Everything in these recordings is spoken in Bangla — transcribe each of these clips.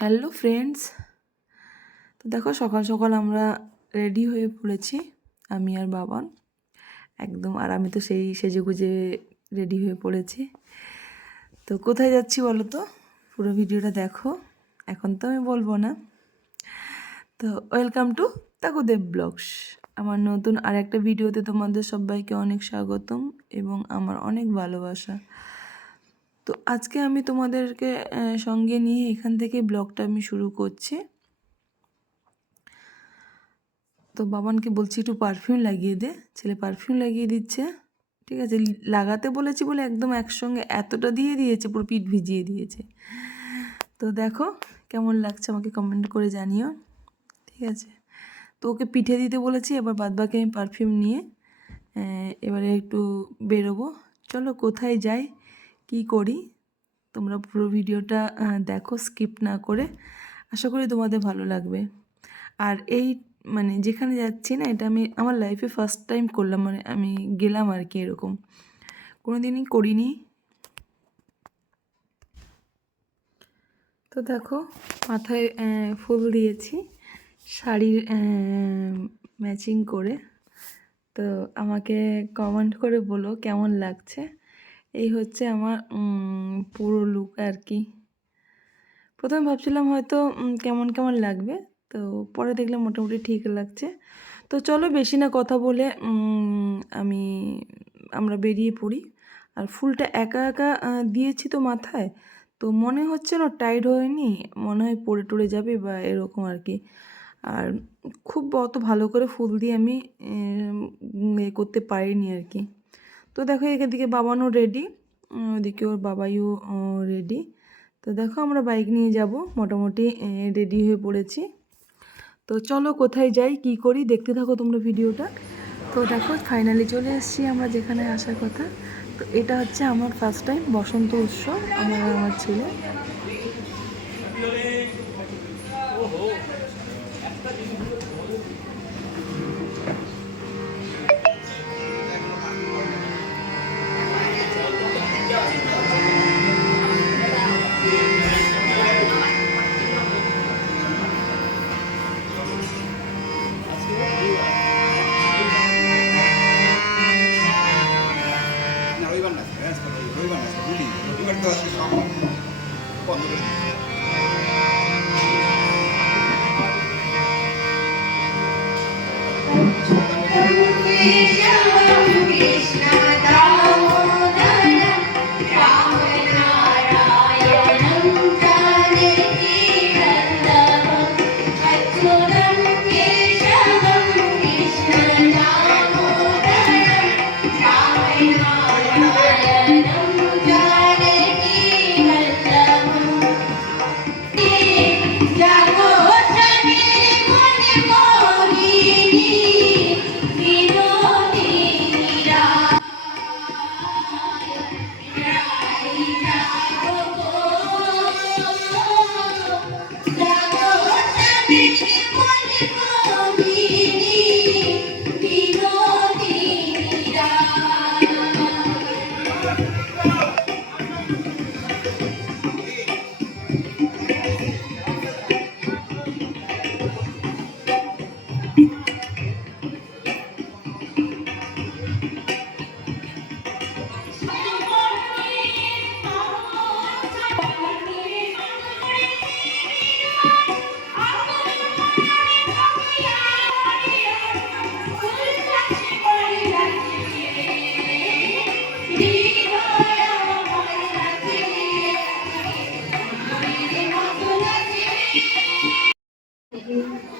Hello friends. তো দেখো সকাল সকাল আমরা রেডি হয়ে পড়েছি, আমি আর বাবান একদম। আর আমি তো সেই সেজেগুজে রেডি হয়ে পড়েছি। তো কোথায় যাচ্ছি বলো তো, পুরো ভিডিওটা দেখো। এখন তো আমি বলবো না। তো ওয়েলকাম টু তাকুদেব ব্লগস, আমার নতুন আর একটা ভিডিওতে তোমাদের সবাইকে অনেক স্বাগতম এবং আমার অনেক ভালোবাসা। তো আজকে আমি তোমাদেরকে সঙ্গে নিয়ে এখান থেকে ব্লগটা আমি শুরু করছি। তো বাবানকে বলছি একটু পারফিউম লাগিয়ে দে, ছেলে পারফিউম লাগিয়ে দিচ্ছে। ঠিক আছে, লাগাতে বলেছি বলে একদম একসঙ্গে এতটা দিয়ে দিয়েছে, পুরো পিঠ ভিজিয়ে দিয়েছে। তো দেখো কেমন লাগছে আমাকে কমেন্ট করে জানিও, ঠিক আছে। তো ওকে পিঠে দিতে বলেছি, এবার বাদবাকি আমি পারফিউম নিয়ে এবারে একটু বেরোবো। চলো কোথায় যাই, কি করি, তোমরা পুরো ভিডিওটা দেখো স্কিপ না করে। আশা করি তোমাদের ভালো লাগবে। আর এই মানে যেখানে যাচ্ছি না, এটা আমি আমার লাইফে ফার্স্ট টাইম করলাম, মানে আমি গেলাম আর কি, এরকম কোনো দিনই করিনি। তো দেখো মাথায় ফুল দিয়েছি শাড়ির ম্যাচিং করে। তো আমাকে কমেন্ট করে বলো কেমন লাগছে। এই হচ্ছে আমার পুরো লুক আর কি। প্রথমে ভাবছিলাম হয়তো কেমন কেমন লাগবে, তো পরে দেখলাম মোটামুটি ঠিক লাগছে। তো চলো বেশি না কথা বলে আমি আমরা বেরিয়ে পড়ি। আর ফুলটা একা একা দিয়েছি তো মাথায়, তো মনে হচ্ছে না টাইট হয়নি, মনে হয় পড়ে টরে যাবে বা এরকম আর কি। আর খুব অত ভালো করে ফুল দিয়ে আমি করতে পারিনি আর কি। তো দেখো এদিকে বাবানও রেডি, ওদিকে ওর বাবাইও রেডি। তো দেখো আমরা বাইক নিয়ে যাব, মোটামুটি রেডি হয়ে পড়েছি। তো চলো কোথায় যাই কি করি দেখতে থাকো তোমরা ভিডিওটা। তো দেখো ফাইনালি চলে এসেছি আমরা যেখানে আসার কথা। তো এটা হচ্ছে আমার ফার্স্ট টাইম বসন্ত উৎসব, আমার আর আমার ছেলে।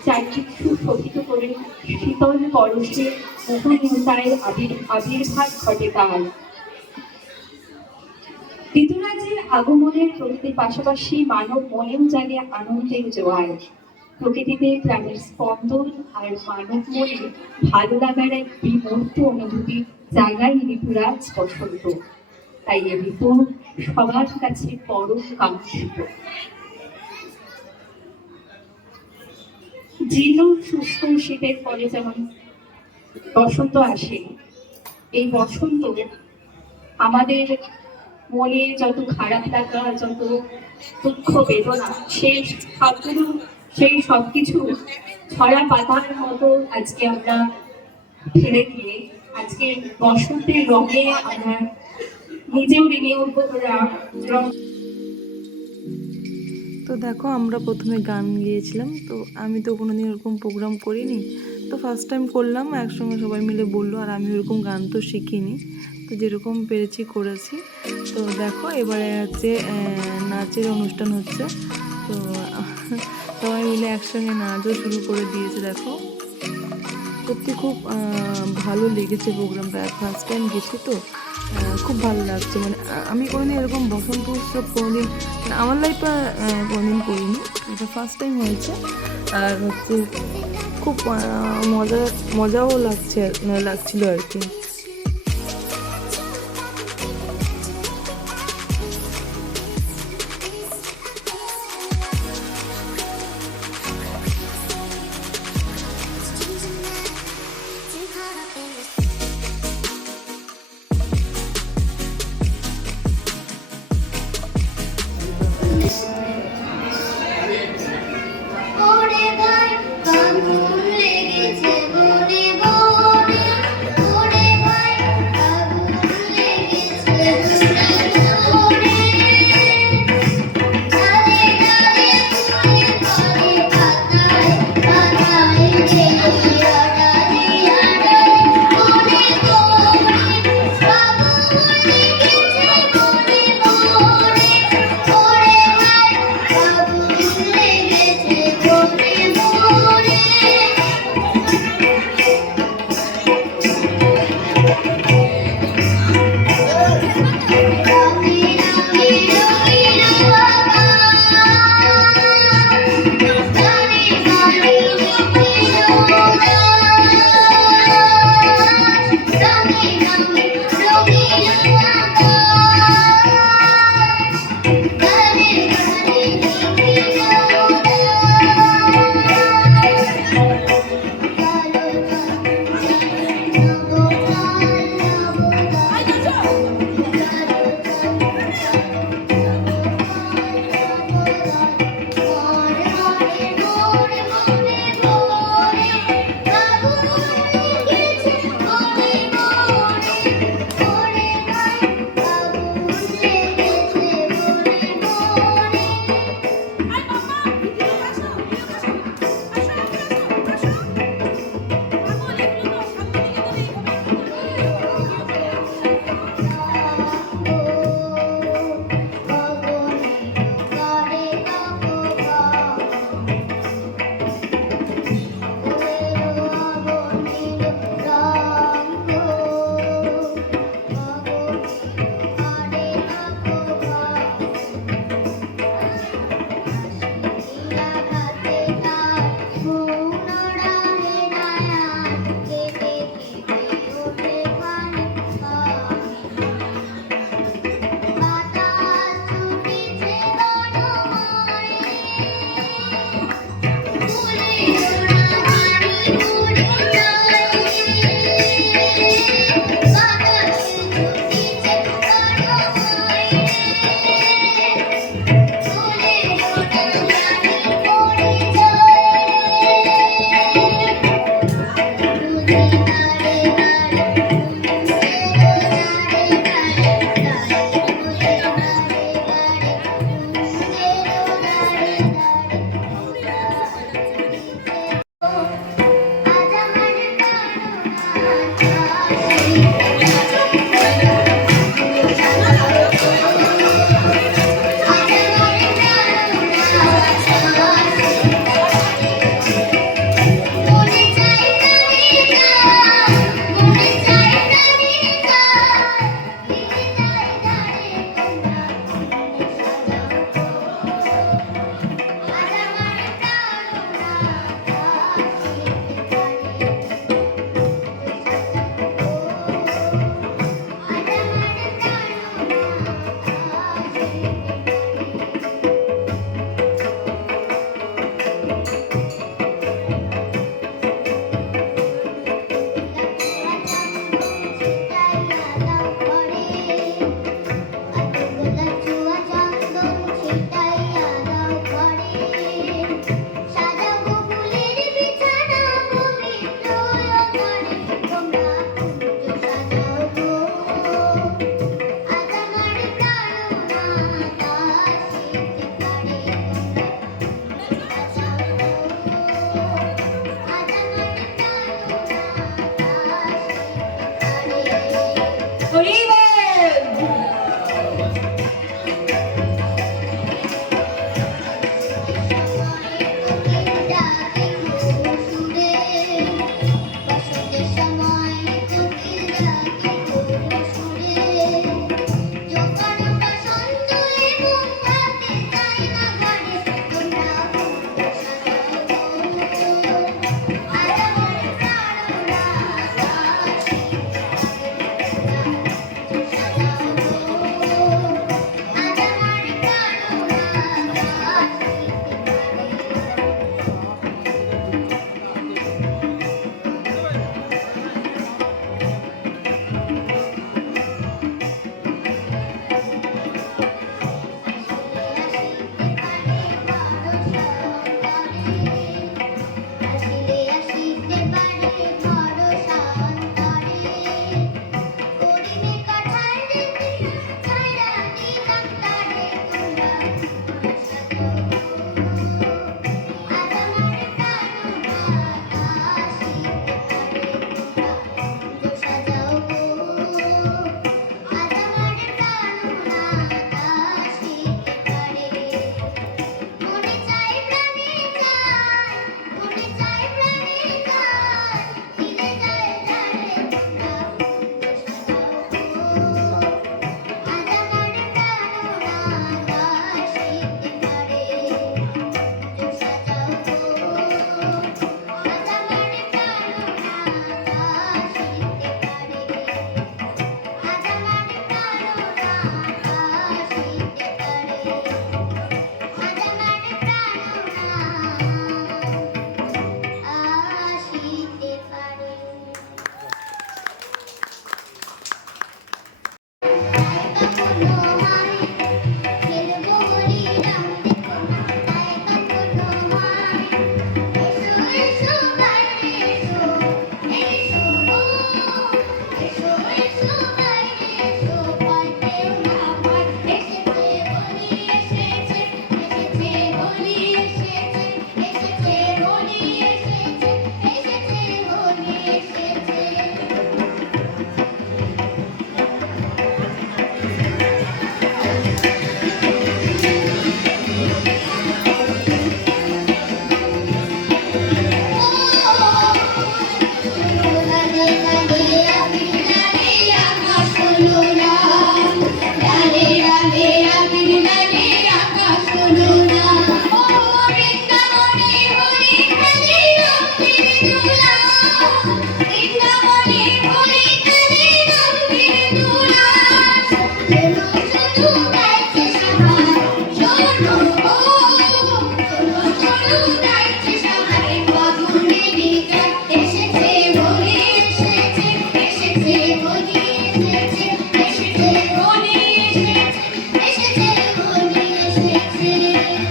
চারিদিক সুশোভিত করে শীতল পরশে মুখনিতায় আবির্ভাব ঘটে তার। ঋতুরাজের আগমনের প্রকৃতির পাশাপাশি মানব মনেও জাগে আনন্দের জোয়ার। প্রকৃতিতে প্রাণের স্পন্দন আর মানব মনে ভালো লাগার এক বিমূর্ত অনুভূতি জাগায় ঋতুরাজ বসন্ত। তাই এ ঋতু সবার কাছে পরম কাঙ্ক্ষিত। জীর্ণ শুষ্ক শীতের পরে যেমন বসন্ত আসে, এই বসন্ত আমাদের মনে যত খারাপ লাগা, যত দুঃখ বেদনা, সেই সবগুলো, সেই সবকিছু ছড়া পাতার মতো আজকে আমরা ফেলে দিয়ে আজকে বসন্তের রঙে আমরা নিজেও রেঙে উঠবো। রং তো দেখো আমরা প্রথমে গান গেয়েছিলাম, তো আমি তো কোনোদিন ওরকম প্রোগ্রাম করিনি, তো ফার্স্ট টাইম করলাম, একসঙ্গে সবাই মিলে বললো, আর আমি ওরকম গান তো শিখিনি, তো যেরকম পেরেছি করেছি। তো দেখো এবারে হচ্ছে নাচের অনুষ্ঠান হচ্ছে, তো সবাই মিলে একসঙ্গে নাচও শুরু করে দিয়েছে। দেখো সত্যি খুব ভালো লেগেছে প্রোগ্রামটা, ফার্স্ট টাইম গেছি তো খুব ভালো লাগছে। মানে আমি কোনোদিন এরকম বসন্ত উৎসব কোনোদিন মানে আমার লাইফে কোনোদিন করিনি, এটা ফার্স্ট টাইম হয়েছে। আর হচ্ছে খুব মজাও লাগছিল আর কি। ওরে ভাই আগুন লেগেছে বনে বনে, ওরে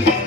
Thank you.